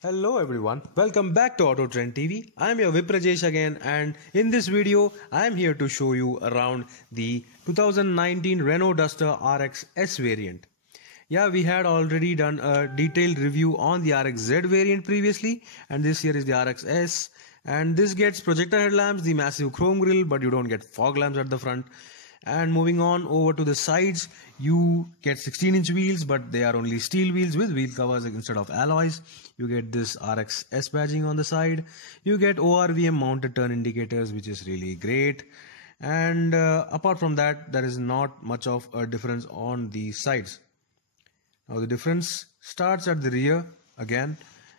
Hello everyone, welcome back to Auto Trend TV. I'm your Viprajesh again, and in this video I'm here to show you around the 2019 Renault Duster RXS variant. Yeah, we had already done a detailed review on the RXZ variant previously, and this here is the RXS, and this gets projector headlamps, the massive chrome grille, but you don't get fog lamps at the front. And moving on over to the sides, you get 16-inch wheels, but they are only steel wheels with wheel covers instead of alloys. You get this RXS badging on the side. You get ORVM mounted turn indicators, which is really great. And apart from that, there is not much of a difference on the sides. Now the difference starts at the rear again,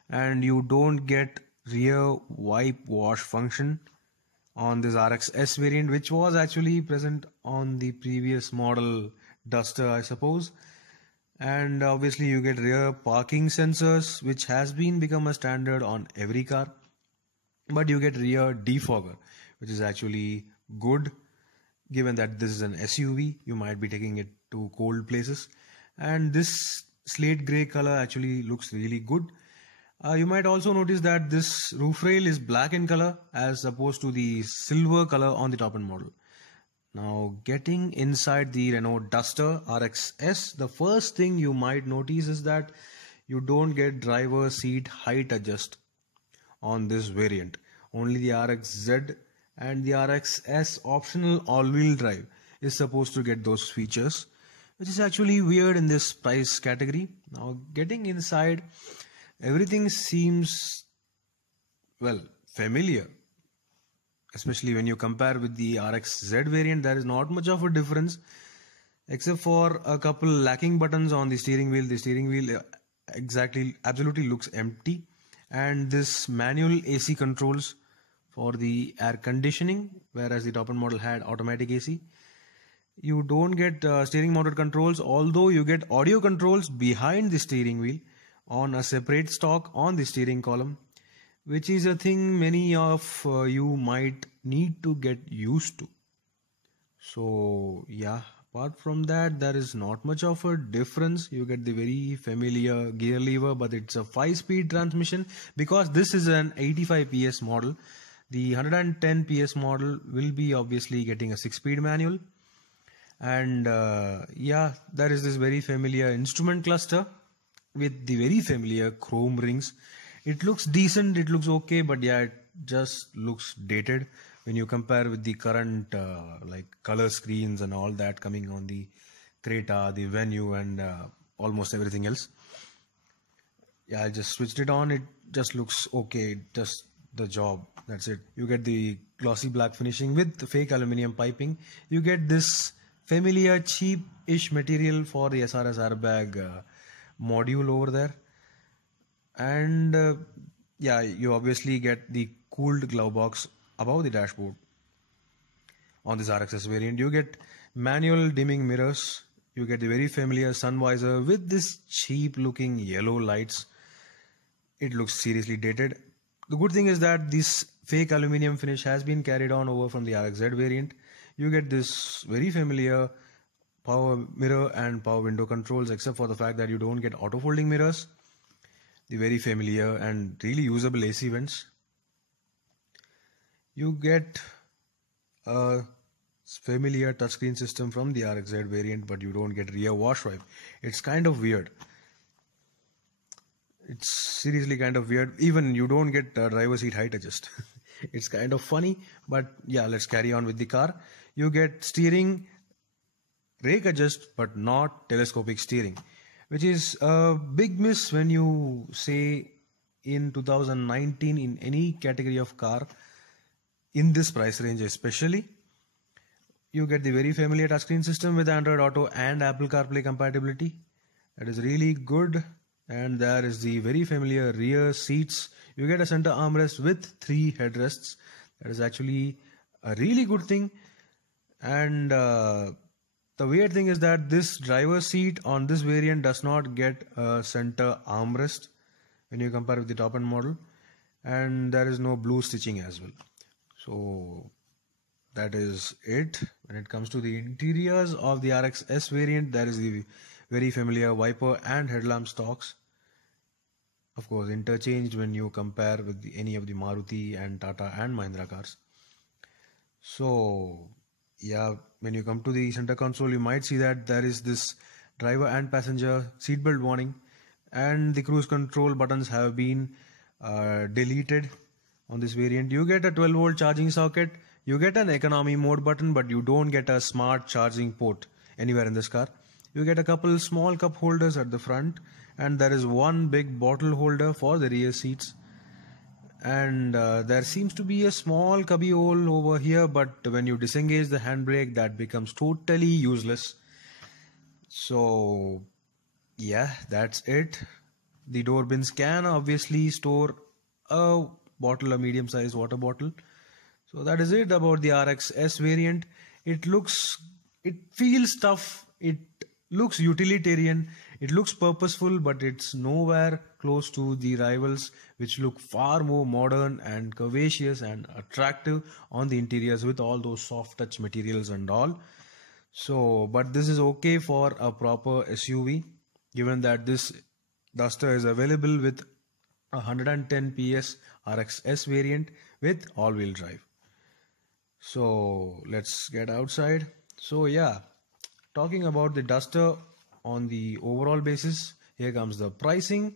and you don't get rear wipe wash function on this RXS variant, which was actually present on the previous model Duster, I suppose. And obviously you get rear parking sensors, which has become a standard on every car, but you get rear defogger, which is actually good given that this is an SUV. You might be taking it to cold places, and this slate gray color actually looks really good. You might also notice that this roof rail is black in color as opposed to the silver color on the top end model. Now getting inside the Renault Duster RXS, the first thing you might notice is that you don't get driver seat height adjust on this variant. Only the RXZ and the RXS optional all-wheel drive is supposed to get those features, which is actually weird in this price category. Now getting inside, everything seems, well, familiar, especially when you compare with the RXZ variant. There is not much of a difference except for a couple lacking buttons on the steering wheel. The steering wheel absolutely looks empty, and this manual AC controls for the air conditioning, whereas the top end model had automatic AC. You don't get steering mounted controls, although you get audio controls behind the steering wheel on a separate stalk on the steering column, which is a thing many of you might need to get used to. So yeah, apart from that, there is not much of a difference. You get the very familiar gear lever, but it's a 5-speed transmission because this is an 85 PS model. The 110 PS model will be obviously getting a 6-speed manual. And yeah, there is this very familiar instrument cluster with the very familiar chrome rings. It looks decent, it looks okay, but yeah, it just looks dated when you compare with the current like color screens and all that coming on the Creta, the Venue, and almost everything else. Yeah, I just switched it on. It just looks okay, just the job, that's it. You get the glossy black finishing with the fake aluminum piping. You get this familiar cheap-ish material for the SRS airbag module over there, and yeah, you obviously get the cooled glove box above the dashboard. On this RXS variant, you get manual dimming mirrors. You get the very familiar sun visor with this cheap looking yellow lights. It looks seriously dated. The good thing is that this fake aluminum finish has been carried on over from the RXZ variant. You get this very familiar power mirror and power window controls, except for the fact that you don't get auto folding mirrors. The very familiar and really usable AC vents. You get a familiar touchscreen system from the RXZ variant, but you don't get rear wash wipe. It's kind of weird. It's seriously kind of weird. Even you don't get driver seat height adjust. It's kind of funny, but yeah, let's carry on with the car. You get steering rake adjust, but not telescopic steering, which is a big miss when you say in 2019 in any category of car in this price range especially. You get the very familiar touchscreen system with Android Auto and Apple CarPlay compatibility. That is really good. And there is the very familiar rear seats. You get a center armrest with 3 headrests. That is actually a really good thing. And the weird thing is that this driver seat on this variant does not get a center armrest when you compare with the top end model, and there is no blue stitching as well. So that is it. When it comes to the interiors of the RXS variant, there is the very familiar wiper and headlamp stalks. of course, interchanged when you compare with any of the Maruti and Tata and Mahindra cars. So, yeah, when you come to the center console, you might see that there is this driver and passenger seatbelt warning, and the cruise control buttons have been deleted on this variant. You get a 12-volt charging socket, you get an economy mode button, but you don't get a smart charging port anywhere in this car. You get a couple small cup holders at the front, and there is one big bottle holder for the rear seats. And there seems to be a small cubby hole over here, but when you disengage the handbrake, that becomes totally useless. So yeah, that's it. The door bins can obviously store a bottle, a medium-sized water bottle. So that is it about the RXS variant. It feels tough, it looks utilitarian, it looks purposeful, but it's nowhere close to the rivals, which look far more modern and curvaceous and attractive on the interiors with all those soft touch materials and all. So, but this is okay for a proper SUV, given that this Duster is available with a 110 PS RXS variant with all-wheel drive. So let's get outside. So yeah, talking about the Duster on the overall basis, here comes the pricing.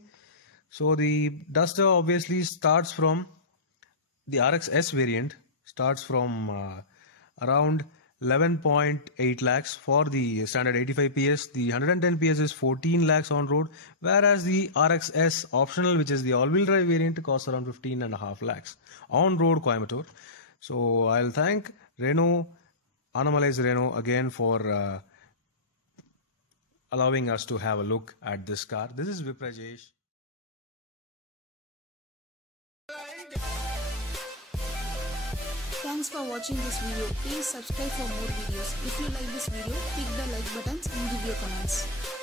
So the Duster obviously starts from the RXS variant, starts from around 11.8 lakhs for the standard 85 PS. The 110 PS is 14 lakhs on road, whereas the RXS optional, which is the all-wheel drive variant, costs around 15.5 lakhs on road Coimbatore. So I'll thank Renault, Anamalize Renault again for allowing us to have a look at this car. This is Viprajesh. Thanks for watching this video. Please subscribe for more videos. If you like this video, click the like buttons and give your comments.